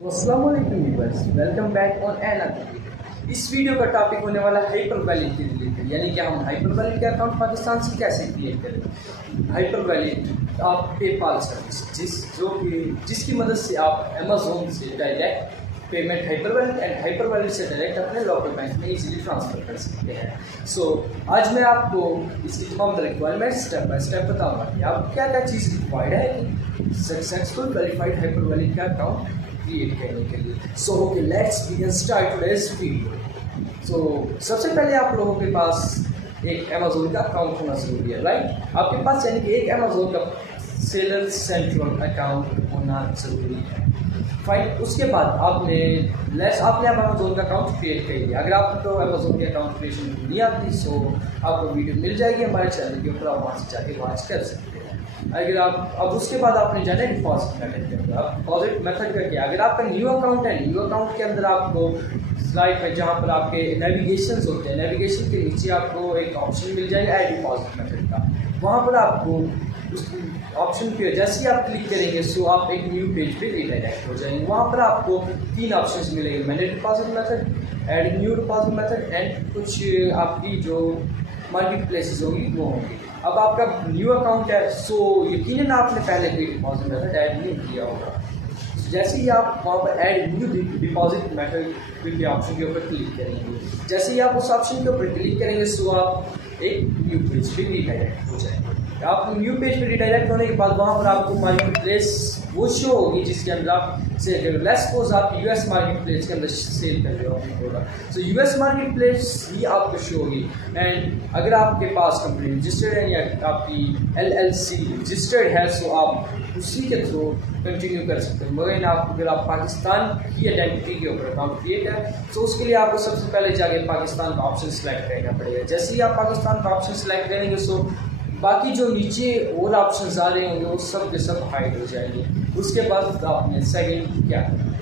तो अस्सलाम वालेकुम viewers, welcome back on another. इस वीडियो का टॉपिक होने वाला है हाइपर वैलिड के रिलेटेड, यानी कि हम हाइपर वैलिड का अकाउंट पाकिस्तान से कैसे क्रिएट करें। हाइपर वैलिड आप पेपाल सर्विस जिसकी मदद से आप अमेज़ॉन से direct payment hyper valid and hyper valid से डायरेक्ट अपने लोकल बैंक में इजीली ट्रांसफ़र कर सकते हैं। आज मैं आपको इसकी तमाम रिक्वायरमेंट स्टेप बाय स्टेप बताऊंगा कि आप क्या क्या चीज़ रिक्वायर्ड है कि सक्सेसफुल वेरीफाइड हाइपर वैलिड का अकाउंट क्रिएट करने के लिए। Okay, let's begin start today's video. सबसे पहले आप लोगों के पास एक अमेज़ॉन का अकाउंट होना ज़रूरी है, राइट। आपके पास यानी कि एक अमेज़ॉन का सेलर सेंट्रल अकाउंट होना ज़रूरी है, फाइन। उसके बाद आपने अमेज़ॉन का अकाउंट क्रिएट कर लिया। अगर आपको अमेज़ॉन के अकाउंट क्रिएशन नहीं आती सो आपको वीडियो मिल जाएगी हमारे चैनल के ऊपर, आप वहाँ से जाके वॉच कर सकते हैं। अगर आप अब उसके बाद आपने जाना है डिपॉजिट मेथड के अंदर। आप डिपॉजिट मेथड का क्या, अगर आपका न्यू अकाउंट है, न्यू अकाउंट के अंदर आपको स्लाइड में जहाँ पर आपके नेविगेशन होते हैं, नेविगेशन के नीचे आपको एक ऑप्शन मिल जाएगा ऐड डिपॉजिट मेथड का। वहाँ पर आपको उस ऑप्शन पे जैसे ही आप क्लिक करेंगे सो आप एक न्यू पेज पे रिडायरेक्ट हो जाएंगे। वहाँ पर आपको तीन ऑप्शंस मिलेंगे, manage deposit method, add new deposit method and कुछ आपकी जो मार्केट प्लेसेस होंगी वो होंगी। अब आपका न्यू अकाउंट है सो यकीनन आपने पहले कोई डिपॉजिट मेथड ऐड नहीं किया होगा। जैसे ही आप वहाँ पर ऐड न्यू डिपॉजिट मेथड के ऑप्शन के ऊपर क्लिक करेंगे, जैसे ही आप उस ऑप्शन के ऊपर क्लिक करेंगे सो आप एक न्यू पेज पे रिडायरेक्ट हो जाएंगे। आप न्यू पेज पे रिडायरेक्ट होने के बाद वहाँ पर आपको मार्केट प्लेस वो शो होगी जिसके अंदर आप सेल कर रहे हो। लेट्स सपोज आप यूएस मार्केट प्लेस के अंदर सेल कर रहे हो अपने product, so US market place ही आपको शो होगी। एंड अगर आपके पास कंपनी रजिस्टर्ड है या आपकी एलएलसी रजिस्टर्ड है सो आप उसी के थ्रू कंटिन्यू कर सकते हैं। मगर अगर आप पाकिस्तान की आइडेंटिटी के ऊपर अकाउंट क्रिएट है तो उसके लिए आपको सबसे पहले जाके पाकिस्तान का ऑप्शन सेलेक्ट करना पड़ेगा। जैसे ही आप पाकिस्तान का ऑप्शन सेलेक्ट करेंगे सो बाकी जो नीचे और ऑप्शन आ रहे होंगे वो सब के सब हाइड हो जाएंगे। उसके बाद आपने सेकंड क्या करना,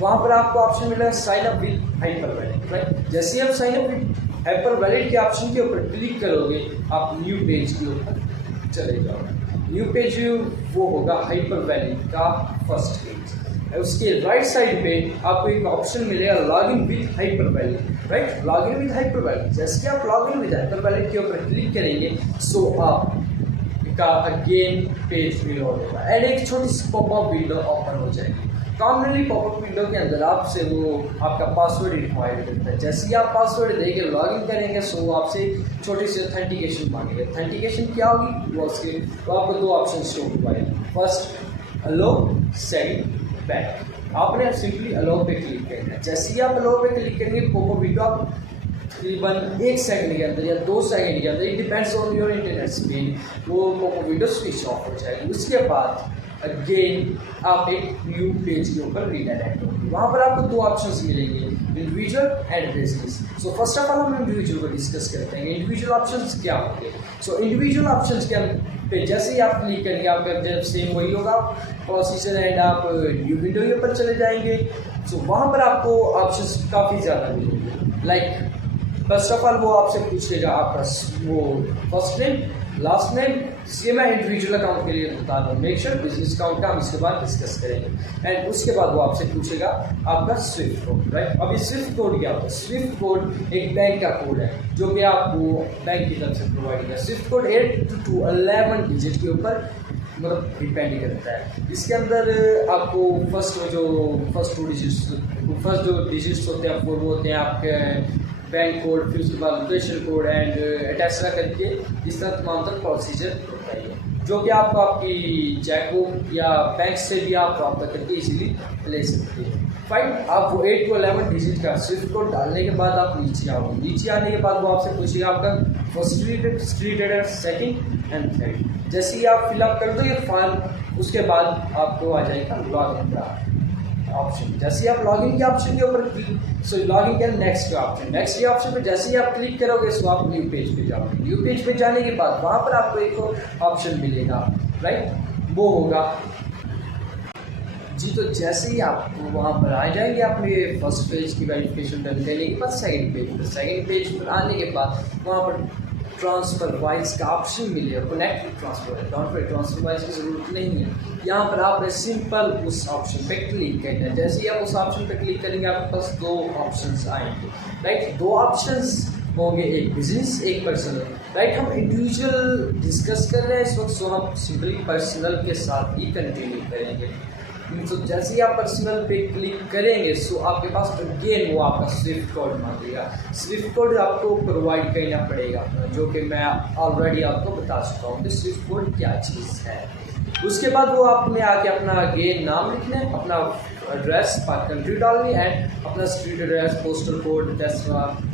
वहाँ पर आपको ऑप्शन मिलेगा sign up with hyper valid, right. जैसे ही आप sign up with hyper valid के ऑप्शन के ऊपर क्लिक करोगे आप न्यू पेज के ऊपर चले जाओगे। न्यू पेज वो होगा हाइपर वैलिड का फर्स्ट पेज। उसके राइट साइड पे आपको एक ऑप्शन मिलेगा login with hyper valid, right. Login with hyper valid, जैसे कि आप लॉगिन विद हाइपर वैलिड के ऊपर क्लिक करेंगे सो आप का अगेन पेज रिलोड होगा एंड एक छोटी सी पॉपअप विंडो ओपन हो जाएगी। कॉमनली पॉपअप विंडो के अंदर आपसे वो आपका पासवर्ड रिक्वायर्ड करता है। जैसे ही आप पासवर्ड देके लॉगिन करेंगे सो वो आपसे छोटी सी ऑथेंटिकेशन मांगेगा। ऑथेंटिकेशन क्या होगी वो उसके तो आपको दो ऑप्शन शो होगा, फर्स्ट अलो, सेकंड बैक। आपने सिंपली अलो पे क्लिक करना है। जैसे ही आप अलो पे क्लिक करेंगे पॉपअप विंडो आप तकरीबन 1 सेकंड के अंदर या 2 सेकंड के अंदर, it depends on your internet speed, वो पॉपअप विंडो स्विच ऑफ हो जाएगी। उसके बाद अगेन आप एक न्यू पेज के ऊपर रिडायरेक्ट होंगे। वहाँ पर आपको दो ऑप्शंस मिलेंगे, individual and business. So first of all हम इंडिविजुअल को डिस्कस करते हैं। इंडिविजुअल ऑप्शंस क्या होंगे। सो इंडिविजुअल ऑप्शंस के पे जैसे ही आप क्लिक करेंगे आपका जब सेम वही होगा प्रोसीजर एंड आप न्यू विंडो के ऊपर चले जाएंगे। सो वहाँ पर आपको ऑप्शंस काफ़ी ज़्यादा मिलेंगे। लाइक फर्स्ट ऑफ ऑल वो आपसे पूछेगा आपका वो फर्स्ट नेम, लास्ट नेम। ये मैं इंडिविजुअल अकाउंट के लिए बता रहा हूँ, मेक श्योर बिजनेस अकाउंट का हम इसके बाद डिस्कस करेंगे। एंड उसके बाद वो आपसे पूछेगा आपका स्विफ्ट कोड, राइट। अभी स्विफ्ट कोड क्या होता है। स्विफ्ट कोड एक बैंक का कोड है जो कि आपको बैंक की तरफ से प्रोवाइड किया। स्विफ्ट कोड 8 to 11 डिजिट के ऊपर मतलब डिपेंड करता है। इसके अंदर आपको फर्स्ट जो डिजिट्स होते हैं वो होते हैं आपके बैंक कोड, फिर उसके बाद लोकेशन कोड एंड एटेस्ट्रा करके इस तरह तमाम तक प्रोसीजर होता है जो कि आपको आपकी चेकबुक या बैंक से भी आप रब्ता करके इजीली ले सकते हैं। फाइन, आप वो 8 to 11 डिजिट का स्विफ्ट कोड डालने के बाद आप नीचे आओगे। नीचे आने के बाद वो आपसे पूछेगा आपका first street address, second and third. जैसे ही आप फिलअप कर दो ये फॉर्म, उसके बाद आपको आ जाएगा लॉगिन का ऑप्शन। जैसे ही आप लॉगिन के ऑप्शन के ऊपर लॉगिन के नेक्स्ट ऑप्शन पे जैसे ही आप क्लिक करोगे सो आप न्यू पेज पे जाओगे। न्यू पेज पे जाने के बाद वहाँ पर आपको एक ऑप्शन मिलेगा, राइट, वो होगा जी। तो जैसे ही आप वहाँ पर आ जाएंगे आपने फर्स्ट पेज की वेरिफिकेशन डन करने के बाद सेकंड पेज पर आने के बाद वहाँ पर ट्रांसफ़र वाइज का ऑप्शन मिलेगा, कनेक्ट ट्रांसफ़र, ट्रांसफ़र वाइज की ज़रूरत नहीं है। यहाँ पर आपने सिंपल उस ऑप्शन पे क्लिक करना है। जैसे ही आप उस ऑप्शन पे क्लिक करेंगे आपके पास दो ऑप्शंस आएंगे, राइट। दो ऑप्शंस होंगे, एक बिजनेस एक पर्सनल, राइट। हम इंडिविजुअल डिस्कस कर रहे हैं इस वक्त, सो हम सिंपली पर्सनल के साथ ही कंटिन्यू करेंगे। तो जैसे ही आप पर्सनल पे क्लिक करेंगे सो आपके पास अगेन वो आपका स्विफ्ट कोड मांगेगा। स्विफ्ट कोड आपको प्रोवाइड करना पड़ेगा, जो कि मैं ऑलरेडी आपको बता चुका हूँ कि स्विफ्ट कोड क्या चीज़ है। उसके बाद वो आपने आके अपना अगेन नाम लिखना है, अपना एड्रेस कंट्री डालनी है, अपना स्ट्रीट एड्रेस, पोस्टल कोड,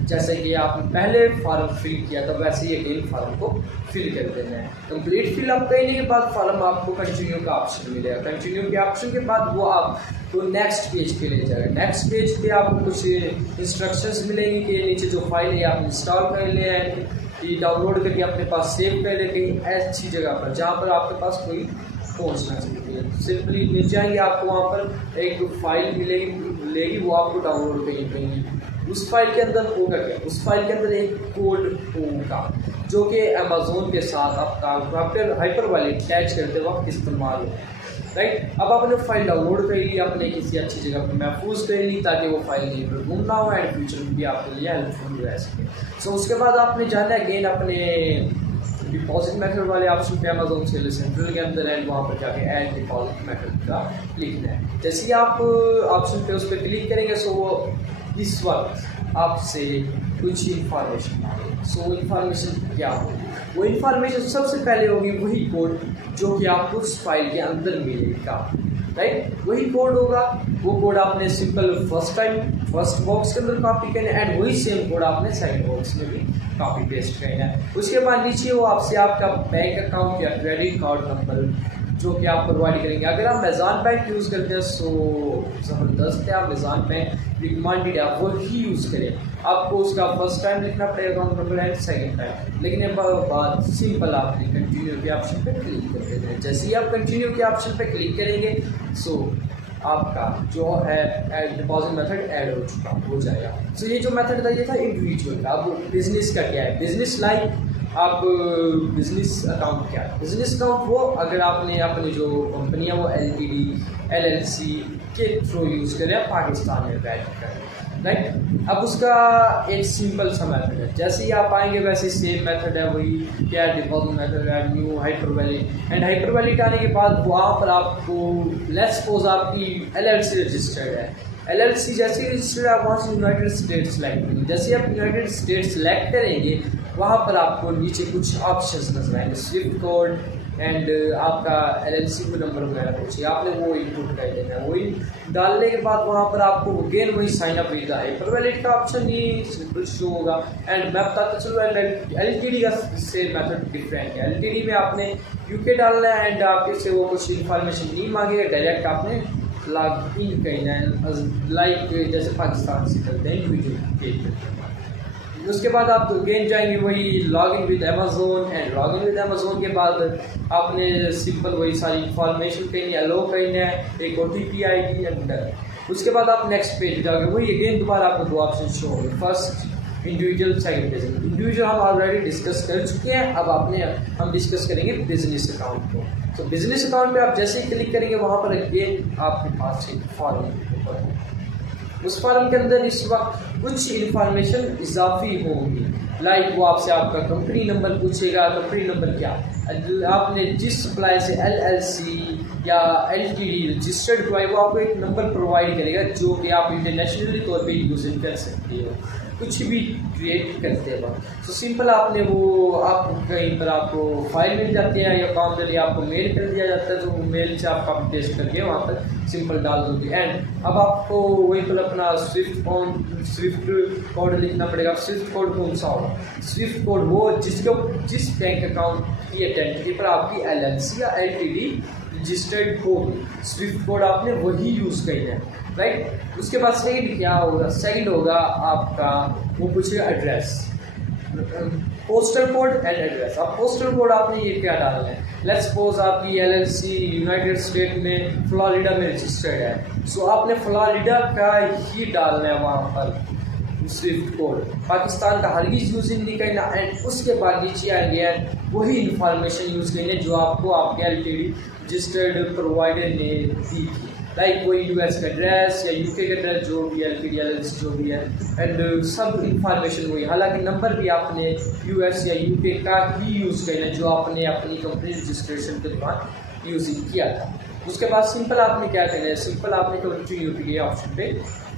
जैसे कि आपने पहले फॉर्म फिल किया था वैसे ही अगेन फॉर्म को फिल कर देना है। कंप्लीट फिल अप करने के बाद फॉर्म आपको कंटिन्यू का ऑप्शन मिलेगा। कंटिन्यू के ऑप्शन के बाद वो आपको नेक्स्ट पेज पे ले जाएगा। नेक्स्ट पेज पे आपको कुछ इंस्ट्रक्शंस मिलेंगी कि नीचे जो फाइल है आप इंस्टॉल कर लें, ये डाउनलोड करके अपने पास सेव कर लें कहीं ऐसी जगह पर जहाँ पर आपके पास कोई पहुँचना चाहिए। सिंपली मिल जाएंगे आपको, वहाँ पर एक फाइल मिलेगी वो आपको डाउनलोड करनी पड़ेगी। उस फाइल के अंदर होगा क्या, उस फाइल के अंदर एक कोड होगा जो कि अमेज़ोन के साथ आपका हाइपरवैलिड अटैच करते वक्त इस्तेमाल हो, राइट। अब आपने फाइल डाउनलोड कर ली, आपने किसी अच्छी जगह पर महफूज कर ली ताकि वो फाइल कहीं पर गुम ना हो एंड फ्यूचर में भी आपके लिए हेल्पफुल रह सके। सो उसके बाद आपने जाना है अगेन अपने डिपॉजिट मेथड वाले ऑप्शन पे अमेज़ोन सेल सेंट्रल के अंदर एंड वहाँ पर जाके ऐड डिपॉजिट मेथड का लिखना है। जैसे ही आप ऑप्शन पे उस पर क्लिक करेंगे सो वो इस वक्त आपसे कुछ इंफॉर्मेशन मांगे। सो इंफॉर्मेशन क्या होगी, वो इंफॉर्मेशन सबसे पहले होगी वही कोड जो कि आपको उस फाइल के अंदर मिलेगा, राइट। वही कोड होगा, वो कोड आपने सिंपल फर्स्ट बॉक्स के अंदर कॉपी करना है एंड वही सेम कोड आपने सेकंड बॉक्स में भी कॉपी पेस्ट करना है। उसके बाद नीचे वो आपसे आपका बैंक अकाउंट या क्रेडिट कार्ड नंबर जो कि आप प्रोवाइड करेंगे। अगर आप अमेज़ॉन बैंक यूज़ करते हैं सो ज़बरदस्त है, आप अमेज़ॉन बैंक रिकमेंडेड है आप वही यूज़ करें। आपको उसका फर्स्ट टाइम लिखना पड़ेगा account number and second time, लेकिन एक बात सिंपल आपने कंटिन्यू के ऑप्शन पे क्लिक कर देते हैं। जैसे ही आप कंटिन्यू के ऑप्शन पे क्लिक करेंगे सो आपका जो है डिपॉजिट मेथड ऐड हो जाएगा। सो ये जो मेथड था ये था इंडिविजुअल का। अब बिजनेस का क्या है, बिजनेस लाइक आप बिजनेस अकाउंट क्या है, बिजनेस अकाउंट वो अगर आपने अपनी जो कंपनी है वो LTD LLC के थ्रू यूज़ करें पाकिस्तान में बैठ कर, राइट। अब उसका एक सिंपल सा मेथड है, जैसे ही आप आएंगे वैसे सेम मेथड है, वही क्या डिपॉजिट मेथड है न्यू हाइपरवैलिड एंड हाइपरवैलिड आने के बाद वहाँ पर आपको लेट्स सपोज आपकी LLC रजिस्टर्ड है, LLC जैसे ही रजिस्टर्ड आप वहाँ से यूनाइटेड स्टेट्स सेलेक्ट करेंगे। जैसे आप यूनाइटेड स्टेट्स सेलेक्ट करेंगे वहाँ पर आपको नीचे कुछ ऑप्शंस नजर आएंगे, स्विफ्ट कोड एंड आपका LLC को नंबर वगैरह कुछ आपने वो इनपुट कर देना है। वही डालने के बाद वहाँ पर आपको अगेन वही साइन अप विद हाइपरवैलिड का ऑप्शन ही सिंपल शो होगा एंड मैं बताता चलूँ LTD का से मेथड डिफरेंट है। LTD में आपने UK डालना है एंड आपके से वो कुछ इन्फॉर्मेशन नहीं मांगेगा, डायरेक्ट आपने लॉग इन करना है लाइक जैसे पाकिस्तान से करते हैं इंडिविजुअल पेज पे। उसके बाद आप अगेन जाएंगे वही log in with Amazon and log in with Amazon के बाद आपने सिंपल वही सारी इंफॉर्मेशन करनी है, अलो करना है, एक OTP आएगी एंड उसके बाद आप नेक्स्ट पेज जाओगे वही अगेन दोबारा आपको दो ऑप्शन शो होंगे, first individual second business. Individual हम ऑलरेडी डिस्कस कर चुके हैं, अब हम डिस्कस करेंगे बिजनेस अकाउंट को। तो बिजनेस अकाउंट पे आप जैसे ही क्लिक करेंगे वहाँ पर अगेन आपके पास एक फॉर्म, उस फॉर्म के अंदर इस वक्त कुछ इन्फॉर्मेशन इजाफी होंगी, लाइक वो आपसे आपका कंपनी नंबर पूछेगा। कंपनी नंबर क्या, आपने जिस सप्लाई से LLC या LTD रजिस्टर्ड हुआ है वो आपको एक नंबर प्रोवाइड करेगा जो कि आप इंटरनेशनली तौर पे यूज़ कर सकते हो कुछ भी क्रिएट करते हैं वक्त। तो सिंपल आपने वो आप कहीं पर आपको फाइल मिल जाती है या काम के लिए आपको मेल कर दिया जाता है, तो वो मेल से आप कॉपी पेस्ट करके वहाँ पर सिंपल डाल दोगे एंड अब आपको वहीं पर अपना स्विफ्ट कोड लिखना पड़ेगा। स्विफ्ट कोड कौन सा होगा, स्विफ्ट कोड वो जिस बैंक अकाउंट की आइडेंटिटी पर आपकी LLC या LTD रजिस्टर्ड होगी, स्विफ्ट कोड आपने वही यूज़ करना है, राइट। उसके बाद सेकंड क्या होगा, सेकंड होगा आपका वो पूछेगा address, postal code and address. अब पोस्टल कोड आपने ये क्या डालना है, लेट्स सपोज आपकी LLC यूनाइटेड स्टेट में फ्लोरिडा में रजिस्टर्ड है, सो आपने फ्लोरिडा का ही डालना है वहाँ पर, स्विफ्ट कोड पाकिस्तान का हरगिज़ यूज़ नहीं करना एंड उसके बाद नीचे आएंगे एंड वही इंफॉर्मेशन यूज़ करनी जो आपको आपके एलटीडी रजिस्टर्ड प्रोवाइडर ने दी थी, लाइक कोई यूएस का एड्रेस या यूके का एड्रेस जो भी एलटीडी एलएलसी जो भी है एंड सब इंफॉर्मेशन वही। हालांकि नंबर भी आपने यूएस या यूके का ही यूज़ करना जो आपने अपनी कंपनी रजिस्ट्रेशन के दौरान यूज़ किया था। उसके बाद सिंपल आपने क्या करना है, सिंपल आपने कंटिन्यू के लिए ऑप्शन पे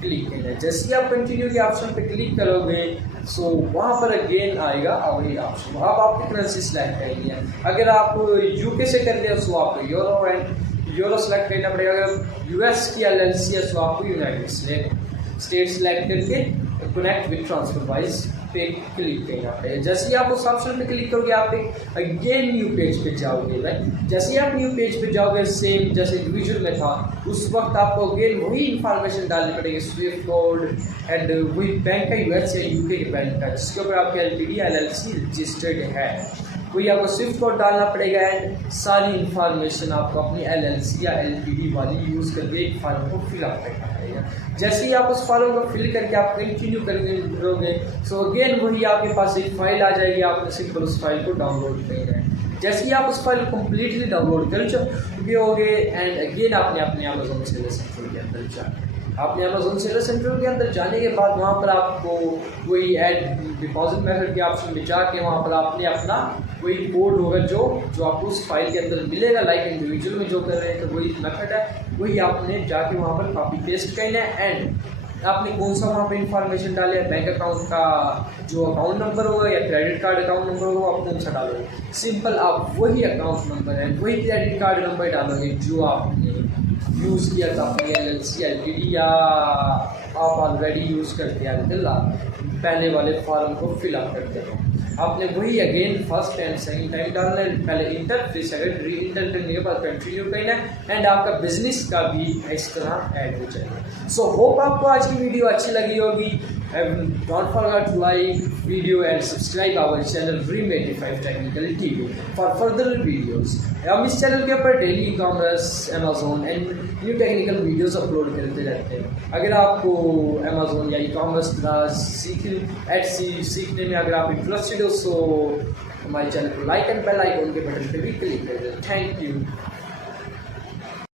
क्लिक करना है। जैसे ही आप कंटिन्यू के ऑप्शन पे क्लिक करोगे सो वहाँ पर अगेन आएगा वही ऑप्शन, वहाँ पर आपकी करेंसी सिलेक्ट करनी है। अगर आप यूके से कर रहे हो तो आपको यूरो एंड यूरो सेलेक्ट करना पड़ेगा। अगर यूएस की एलएलसी है तो आपको यूनाइटेड स्टेट सेलेक्ट करके कनेक्ट विद ट्रांसफर वाइज पे क्लिक करना पड़ेगा। जैसे ही आप उस ऑप्शन पे क्लिक करोगे आप एक अगेन न्यू पेज पे जाओगे, राइट। जैसे ही आप न्यू पेज पे जाओगे सेम जैसे इंडिविजुअल में था उस वक्त आपको अगेन वही इंफॉर्मेशन डालनी पड़ेगी, स्विफ्ट कोड एंड वही बैंक का यूएस या यूके के बैंक का जिसके ऊपर आपके एलटीडी एलएलसी रजिस्टर्ड है वही आपको स्विफ्ट कोड डालना पड़ेगा एंड सारी इंफॉर्मेशन आपको अपनी एलएलसी या एलटीडी वाली यूज़ करके एक फॉर्म को फिलअप करना पड़ेगा। जैसे ही आप उस फॉर्म को फिल करके आप कंटिन्यू करोगे सो अगेन वही आपके पास एक फाइल आ जाएगी, आपने सिंपल उस फाइल को डाउनलोड करना है। जैसे ही आप उस फाइल को कम्प्लीटली डाउनलोड कर चुके होगे एंड अगेन आपने अपने अमेजोन सेलर सेंटर के अंदर जाना। आपने अमेजोन सेलर सेंटर के अंदर जाने के बाद वहाँ पर आपको वही ऐड डिपॉजिट मेथड के ऑप्शन में जाके वहाँ पर आपने अपना वही कोड होगा जो आपको उस फाइल के अंदर मिलेगा, लाइक इंडिविजुअल में जो कर रहे हैं तो वही मेथड है वही आपने जाके वहाँ पर कॉपी पेस्ट करना है एंड आपने कौन सा वहाँ पर इंफॉर्मेशन डाले, बैंक अकाउंट का जो अकाउंट नंबर होगा या क्रेडिट कार्ड अकाउंट नंबर होगा आप कौन सा डालोगे। सिंपल आप वही अकाउंट नंबर है वही क्रेडिट कार्ड नंबर डालोगे जो आपने यूज़ किया था अपनी एलएलसी एलटीडी या आप ऑलरेडी यूज़ करते हैं पहले वाले फॉर्म को फिलअप करते हो। आपने वही again first and second time डालना है, पहले इंटर फिर सेकंड री इंटर करने के बाद कंटिन्यू करना है एंड आपका बिजनेस का भी इस तरह ऐड हो जाएगा। सो होप आपको आज की वीडियो अच्छी लगी होगी। Don't forget to like video and subscribe our channel Dream85 Technical TV for further videos। हम इस चैनल के ऊपर daily e commerce Amazon and new technical videos upload करते रहते हैं। अगर आपको अमेजोन या ई कॉमर्स क्लास सीखने में अगर आप इंटरेस्टेड हो तो हमारे चैनल को लाइक एंड बेल आइकन के बटन पे भी क्लिक कर दें। Thank you.